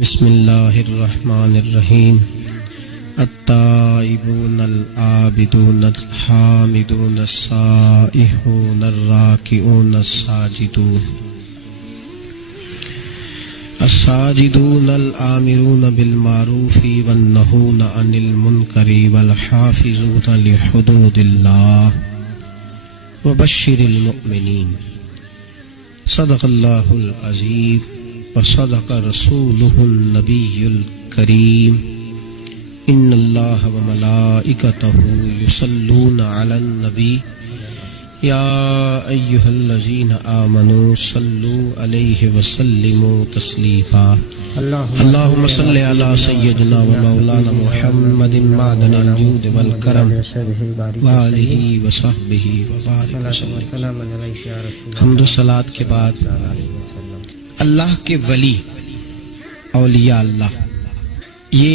بسم اللہ الرحمن الرحیم التائبون العابدون الحامدون السائحون الراکعون الساجدون الآمرون بالمعروف والنہون عن المنکر والحافظون لحدود اللہ وبشر المؤمنین صدق اللہ العظیم وصدق رسوله النبی الکریم ان اللہ وملائکته یصلون علی النبی یا ایہا الذین آمنوا صلوا علیہ وسلموا تسلیما اللہم صلی علی سیدنا ومولانا محمد معدن الجود والکرم وآلہ وصحبہ وبارک وسلم۔ حمد و صلاۃ کے بعد اللہ کے ولی اولیاء اللہ، یہ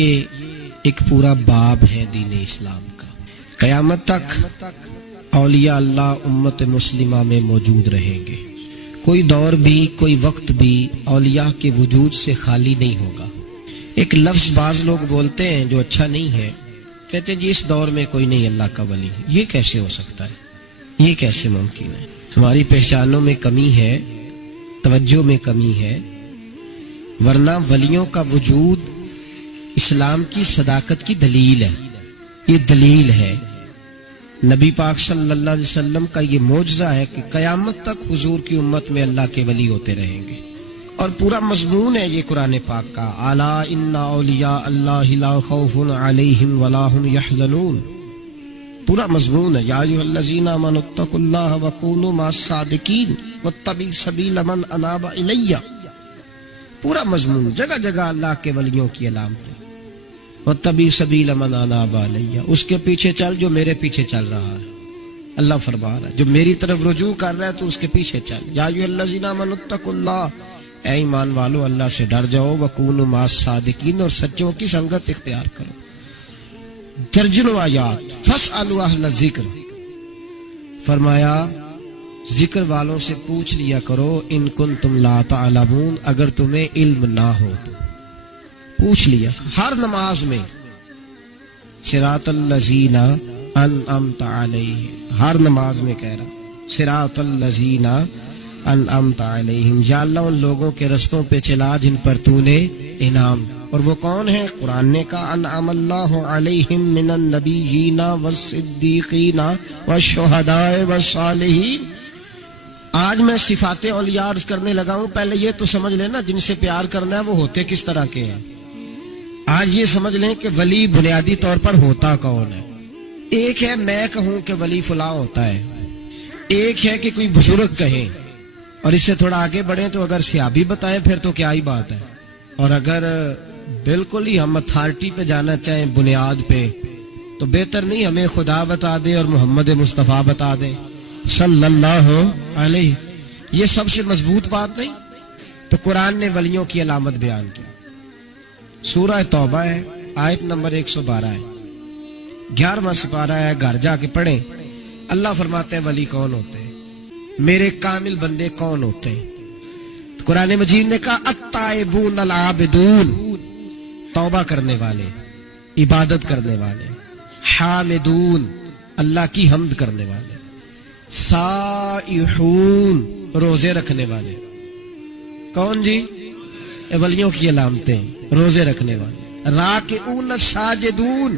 ایک پورا باب ہے دین اسلام کا۔ قیامت تک اولیاء اللہ امت مسلمہ میں موجود رہیں گے، کوئی دور بھی کوئی وقت بھی اولیاء کے وجود سے خالی نہیں ہوگا۔ ایک لفظ بعض لوگ بولتے ہیں جو اچھا نہیں ہے، کہتے ہیں جی اس دور میں کوئی نہیں اللہ کا ولی، یہ کیسے ہو سکتا ہے، یہ کیسے ممکن ہے؟ ہماری پہچانوں میں کمی ہے، توجہ میں کمی ہے، ورنہ ولیوں کا وجود اسلام کی صداقت کی دلیل ہے، یہ دلیل ہے۔ نبی پاک صلی اللہ علیہ وسلم کا یہ معجزہ ہے کہ قیامت تک حضور کی امت میں اللہ کے ولی ہوتے رہیں گے، اور پورا مضمون ہے یہ قرآن پاک کا، الا ان اولیاء اللہ لا خوف علیہم ولا هم یحزنون، پورا مضمون ہے۔ یا ایھا الذین آمنوا اتقوا اللہ وکونوا مع الصادقین واتبعوا سبیل من اناب الی، پورا مضمون، جگہ جگہ اللہ کے ولیوں کی علامتیں، واتبعوا سبیل من اناب الی، اس کے پیچھے چل جو میرے پیچھے چل رہا ہے۔ اللہ فرما رہا ہے جو میری طرف رجوع کر رہا ہے تو اس کے پیچھے چل۔ یا ایھا الذین آمنوا اتقوا اللہ، اے ایمان والو اللہ سے ڈر جاؤ، وکونوا مع الصادقین، اور سچوں کی سنگت اختیار کرو۔ درجنوں آیات، فاسألوا اہل الذکر، فرمایا ذکر والوں سے پوچھ لیا کرو، ان کنتم لا تعلمون، اگر تمہیں علم نہ ہو تو پوچھ لیا۔ ہر نماز میں صراط الذین انعمت علیہم، ہر نماز میں کہہ رہا صراط الذین انعمت علیہم، یا اللہ ان لوگوں کے رستوں پہ چلا جن پر تو نے انعام، اور وہ کون ہے؟ قرآن نے کہا انعم اللہ علیہم من النبیین والصدیقین والشہداء والصالحین۔ آج میں صفات اولیاء عرض کرنے لگا ہوں، پہلے یہ تو سمجھ لینا جن سے پیار کرنا ہے وہ ہوتے کس طرح کے ہیں۔ آج یہ سمجھ لیں کہ ولی بنیادی طور پر ہوتا کون ہے۔ ایک ہے میں کہوں کہ ولی فلاں ہوتا ہے، ایک ہے کہ کوئی بزرگ کہیں، اور اس سے تھوڑا آگے بڑھیں تو اگر صحابی بتائیں پھر تو کیا ہی بات ہے، اور اگر بالکل ہی ہم اتھارٹی پہ جانا چاہیں بنیاد پہ تو بہتر نہیں ہمیں خدا بتا دے اور محمد مصطفیٰ بتا دے صلی اللہ علیہ، یہ سب سے مضبوط بات نہیں؟ تو قرآن نے ولیوں کی علامت بیان کی، سورہ توبہ ہے، آیت نمبر 112 ہے، 11واں سپارہ ہے، گھر جا کے پڑھیں۔ اللہ فرماتے ہیں ولی کون ہوتے ہیں، میرے کامل بندے کون ہوتے ہیں؟ قرآن مجید نے کہا التائبون العابدون، توبہ کرنے والے، عبادت کرنے والے، حامدون، اللہ کی حمد کرنے والے، سائحون، روزے رکھنے والے۔ کون جی؟ ولیوں کی علامتیں، روزے رکھنے والے، راکعون ساجدون،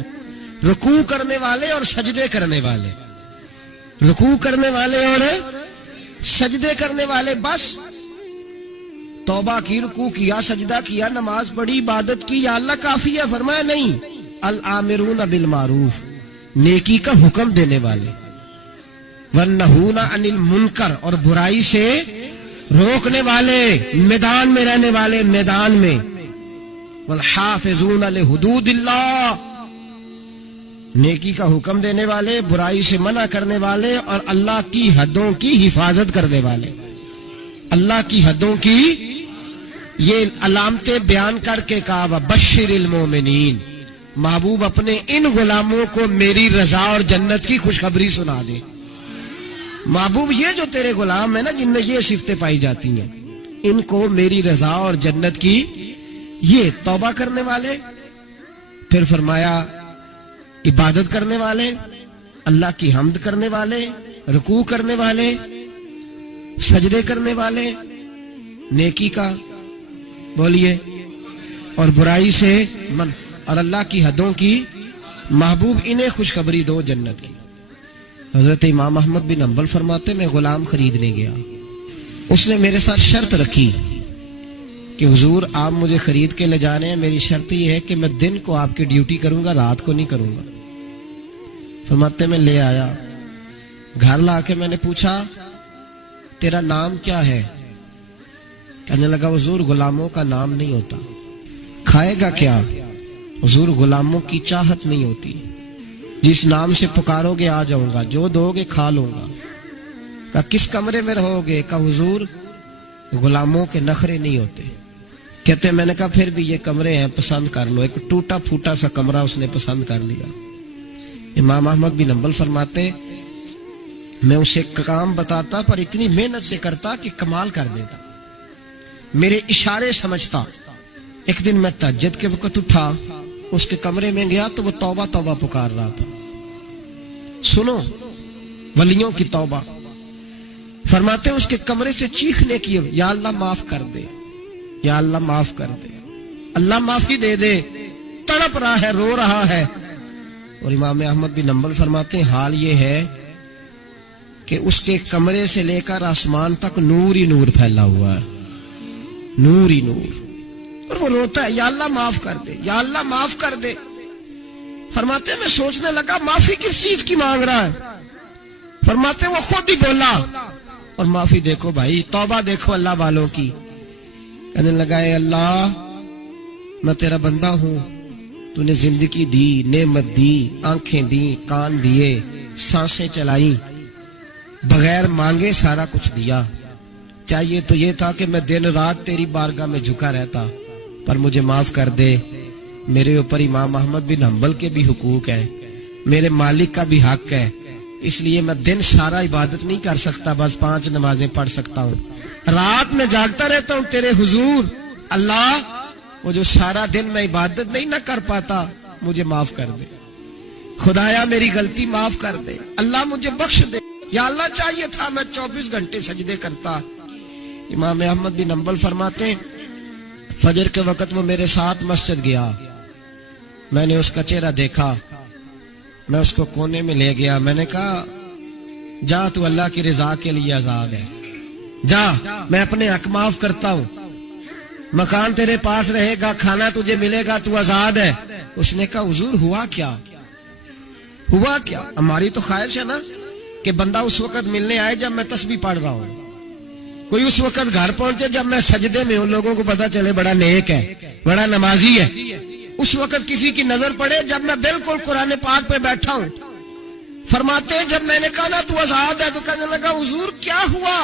رکوع کرنے والے اور سجدے کرنے والے، رکوع کرنے والے اور سجدے کرنے والے۔ بس توبہ کی، رکوع کیا، سجدہ کیا، نماز پڑھی، عبادت کی، یا اللہ کافی ہے؟ فرمایا نہیں، الآمرون بالمعروف، نیکی کا حکم دینے والے، والنہون عن المنکر، اور برائی سے روکنے والے، میدان میں رہنے والے، میدان میں، والحافظون لحدود اللہ، نیکی کا حکم دینے والے، برائی سے منع کرنے والے، اور اللہ کی حدوں کی حفاظت کرنے والے، اللہ کی حدوں کی یہ علامتیں بیان کر کے کہا وبشر المومنین، محبوب اپنے ان غلاموں کو میری رضا اور جنت کی خوشخبری سنا دے۔ محبوب یہ جو تیرے غلام ہیں نا جن میں یہ صفتیں پائی جاتی ہیں، ان کو میری رضا اور جنت کی یہ توبہ کرنے والے، پھر فرمایا عبادت کرنے والے، اللہ کی حمد کرنے والے، رکوع کرنے والے، سجدے کرنے والے، نیکی کا بولیے اور برائی سے من، اور اللہ کی حدوں کی محبوب، انہیں خوشخبری دو جنت کی۔ حضرت امام احمد بن حنبل فرماتے میں غلام خریدنے گیا، اس نے میرے ساتھ شرط رکھی کہ حضور آپ مجھے خرید کے لے جا رہے ہیں، میری شرط یہ ہے کہ میں دن کو آپ کی ڈیوٹی کروں گا، رات کو نہیں کروں گا۔ فرماتے میں لے آیا، گھر لا کے میں نے پوچھا تیرا نام کیا ہے؟ کہنے لگا حضور غلاموں کا نام نہیں ہوتا۔ کھائے گا کیا؟ حضور غلاموں کی چاہت نہیں ہوتی، جس نام سے پکارو گے آ جاؤں گا، جو دو گے کھا لوں گا۔ کہا کس کمرے میں رہو گے؟ کہا حضور غلاموں کے نخرے نہیں ہوتے۔ کہتے میں نے کہا پھر بھی یہ کمرے ہیں، پسند کر لو۔ ایک ٹوٹا پھوٹا سا کمرہ اس نے پسند کر لیا۔ امام احمد بن حنبل فرماتے میں اسے کام بتاتا پر اتنی محنت سے کرتا کہ کمال کر دیتا، میرے اشارے سمجھتا۔ ایک دن میں تہجد کے وقت اٹھا، اس کے کمرے میں گیا تو وہ توبہ توبہ پکار رہا تھا۔ سنو ولیوں کی توبہ، فرماتے اس کے کمرے سے چیخنے کی، یا اللہ معاف کر دے، یا اللہ معاف کر دے، اللہ معافی دے دے، تڑپ رہا ہے، رو رہا ہے۔ اور امام احمد بن حنبل فرماتے حال یہ ہے کہ اس کے کمرے سے لے کر آسمان تک نور ہی نور پھیلا ہوا ہے، نور ہی نور، اور وہ روتا ہے یا اللہ معاف کر دے، یا اللہ معاف کر دے۔ فرماتے میں سوچنے لگا معافی کس چیز کی مانگ رہا ہے؟ فرماتے وہ خود ہی بولا، اور معافی دیکھو بھائی، توبہ دیکھو اللہ والوں کی۔ کہنے لگا اے اللہ میں تیرا بندہ ہوں، تو نے زندگی دی، نعمت دی، آنکھیں دی، کان دیے، سانسیں چلائی، بغیر مانگے سارا کچھ دیا۔ چاہیے تو یہ تھا کہ میں دن رات تیری بارگاہ میں جھکا رہتا، پر مجھے معاف کر دے۔ میرے اوپر امام احمد بن حنبل کے بھی حقوق ہیں، میرے مالک کا بھی حق ہے، اس لیے میں دن سارا عبادت نہیں کر سکتا، بس 5 نمازیں پڑھ سکتا ہوں، رات میں جاگتا رہتا ہوں تیرے حضور۔ اللہ وہ جو سارا دن میں عبادت نہیں نہ کر پاتا مجھے معاف کر دے، خدایا میری غلطی معاف کر دے، اللہ مجھے بخش دے۔ یا اللہ چاہیے تھا میں 24 گھنٹے سجدے کرتا۔ امام احمد بن حنبل فرماتے فجر کے وقت وہ میرے ساتھ مسجد گیا، میں نے اس کا چہرہ دیکھا، میں اس کو کونے میں لے گیا، میں نے کہا جا تو اللہ کی رضا کے لیے آزاد ہے، جا میں اپنے حق معاف کرتا ہوں، مکان تیرے پاس رہے گا، کھانا تجھے ملے گا، تو آزاد ہے۔ اس نے کہا حضور ہوا کیا؟ ہوا کیا؟ ہماری تو خواہش ہے نا کہ بندہ اس وقت ملنے آئے جب میں تسبیح پڑھ رہا ہوں، کوئی اس وقت گھر پہنچے جب میں سجدے میں ہوں، لوگوں کو پتا چلے بڑا نیک ہے، بڑا نمازی ہے۔ اس وقت کسی کی نظر پڑے جب میں بالکل قرآن پاک پہ بیٹھا ہوں۔ فرماتے جب میں نے کہا نا تو آزاد ہے، تو کہنے لگا حضور کیا ہوا؟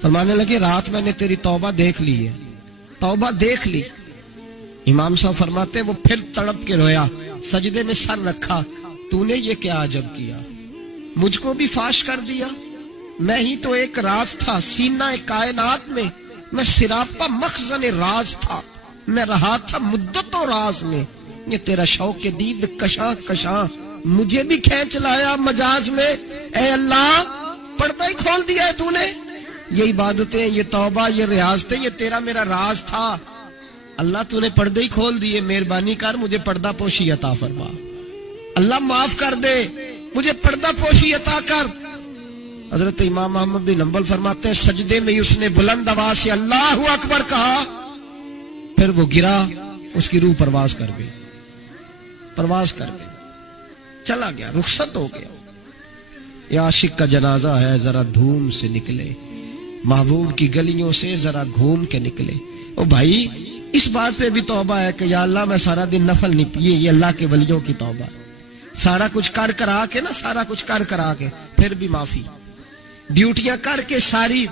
فرمانے لگے رات میں نے تیری توبہ دیکھ لی ہے، توبہ دیکھ لی۔ امام صاحب فرماتے وہ پھر تڑپ کے رویا، سجدے میں سر رکھا، تو نے یہ کیا عجب کیا، مجھ کو بھی فاش کر دیا، میں ہی تو ایک راز تھا سینہ کائنات میں، میں سراپا مخزن راز تھا، میں رہا تھا مدتوں راز میں، یہ تیرا شوق دید کشاں کشاں مجھے بھی کھینچ لایا مجاز میں۔ اے اللہ پردہ ہی کھول دیا ہے تو نے، یہ عبادتیں، یہ توبہ، یہ ریاضتیں، یہ تیرا میرا راز تھا، اللہ تو نے پردے ہی کھول دیے، مہربانی کر مجھے پردہ پوشی عطا فرما، اللہ معاف کر دے، مجھے پردہ پوشی عطا کر۔ حضرت امام احمد بن حنبل فرماتے ہیں سجدے میں اس نے بلند آواز سے اللہ اکبر کہا، پھر وہ گرا، اس کی روح پرواز کر گئی، پرواز کر گئی، چلا گیا، رخصت ہو گیا۔ یہ عاشق کا جنازہ ہے، ذرا دھوم سے نکلے، محبوب کی گلیوں سے ذرا گھوم کے نکلے۔ او بھائی اس بات پہ بھی توبہ ہے کہ یا اللہ میں سارا دن نفل نہیں پیے، یہ اللہ کے ولیوں کی توبہ ہے، سارا کچھ کر کر آ کے نا، سارا کچھ کر کر آ کے پھر بھی معافی، ڈیوٹیاں کر کے ساری